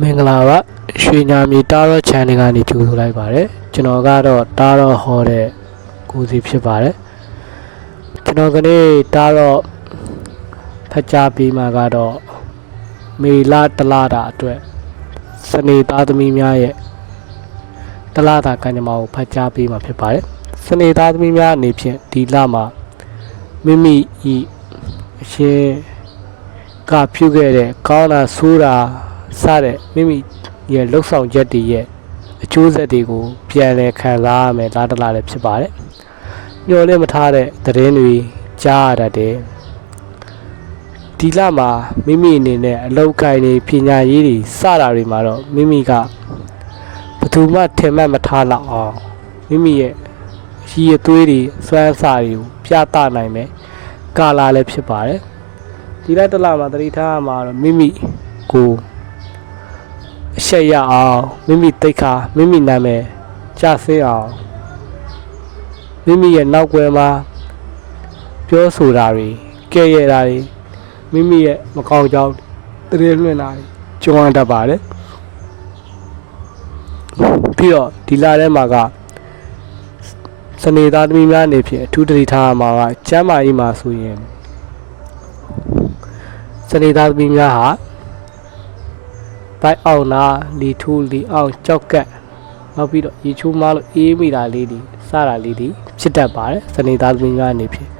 မင်္ဂလာပါရွှေညာမြေတားတော့ channel ကနေကြိုဆိုလိုက်ပါတယ်ကျွန်တော်ကတော့တားတော့ဟောတဲ့ကိုစီဖြစ်ပါတယ်ကျွန်တော်ကနေ့တားတော့ဖတ်ကြားပေးမှာကတော့မေလာတလာတာအတွက်စနေသားသမီးများရဲ့တလာတာကံကြမ္မာကိုဖတ်ကြားပေးမှာဖြစ်ပါတယ်စနေသားသမီးများအနေဖြင့်ဒီလမှာမိမိဤအရှင်ကပြုခဲ့တဲ့ကောင်းတာဆိုးတာ စတဲ့မိမိရဲ့လှုပ်ဆောင်ချက်တွေရဲ့အကျိုးဆက်တွေကိုပြန်လည်ခံစားရမယ်လားတလားလည်းဖြစ်ပါတယ်။ညှော်လည်းမထားတဲ့သတင်းတွေကြားရတတ်တယ်။ဒီလမှာမိမိအနေနဲ့အလောက်ကိုင်းတွေပညာရေးတွေစတာတွေမှာတော့မိမိကဘယ်သူမှထင်မှတ်မထားလောက်အောင်မိမိရဲ့ရည်ရသွေးတွေစွမ်းစားတွေကိုပြသနိုင်မယ်ကာလာလည်းဖြစ်ပါတယ်။ဒီလတစ်လမှာတတိထားရမှာတော့မိမိကို အရှက်ရအောင်မိမိတိတ်ခါမိမိနာမည်ကြဆင်းအောင်မိမိရဲ့နောက်ွယ်မှာပြောဆိုတာတွေကဲ့ရဲ့တာတွေမိမိရဲ့မကောင်းကြောင်းတရေလွှင့်တာတွေကြုံရတတ်ပါတယ်ပြီးတော့ဒီလထဲမှာကစနေသားသမီးများအနေဖြင့်အထူးတတိထားရမှာကကျမ်းမာရေးမှာဆိုရင်စနေသားသမီးများဟာ ဘိုက်အောင်နာလီထူလီအောင်ကြောက်ကက်နောက်ပြီးတော့ရေချိုးမလို့အေးမိတာလေးတွေစတာလေးတွေဖြစ်တတ်ပါတယ်စနေသားသမီးများအနေဖြင့်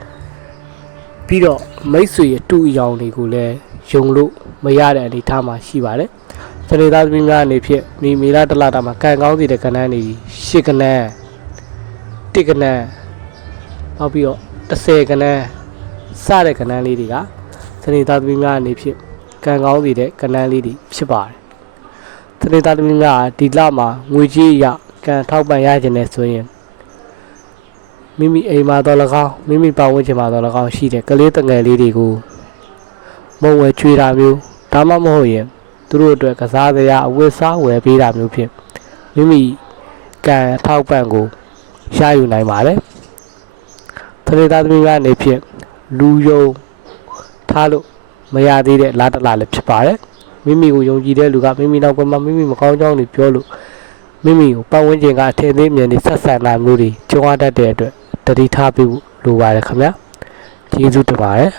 ပြီးတော့မိတ်ဆွေအတူအယောင်တွေကိုလည်းယုံလို့မရတဲ့အနေအထားမှာရှိပါတယ်စနေသားသမီးများအနေဖြင့်မိမီလာတလတာမှာကန်ကောင်းစီတဲ့ကဏ္ဍတွေရှစ်ကဏ္ဍတစ်ကဏ္ဍနောက်ပြီးတော့30ကဏ္ဍစတဲ့ကဏ္ဍလေးတွေကစနေသားသမီးများအနေဖြင့်ကန်ကောင်းစီတဲ့ကဏ္ဍလေးတွေဖြစ်ပါတယ် တနေ့သားသမီးများဒီလမှာငွေကြေးရကံထောက်ပံ့ရခြင်းနဲ့ဆိုရင်မိမိအိမ်မှာတော့၎င်းမိမိပတ်ဝန်းကျင်မှာတော့၎င်းရှိတဲ့ကလေးတငယ်လေးတွေကိုမုံဝဲချွေတာမျိုးဒါမှမဟုတ်ရင်သူတို့အတွက်ကစားစရာအဝတ်စားဝယ်ပေးတာမျိုးဖြင့်မိမိကံထောက်ပံ့ကိုရယူနိုင်ပါတယ်တနေ့သားသမီးများအနေဖြင့်လူယုံထားလို့မရသေးတဲ့လားတလားလည်းဖြစ်ပါတယ် မိမိကိုယုံကြည်တဲ့လူကမိမိနောက်ဘက်မှာမိမိမကောင်းကြောင်းတွေပြောလို့မိမိကိုပတ်ဝန်းကျင်ကအထင်သေးမြင်နေဆက်ဆံတာမျိုးတွေကြုံရတတ်တဲ့အတွက်တတိထားပြီးလိုပါတယ်ခင်ဗျာကျေးဇူးတင်ပါတယ်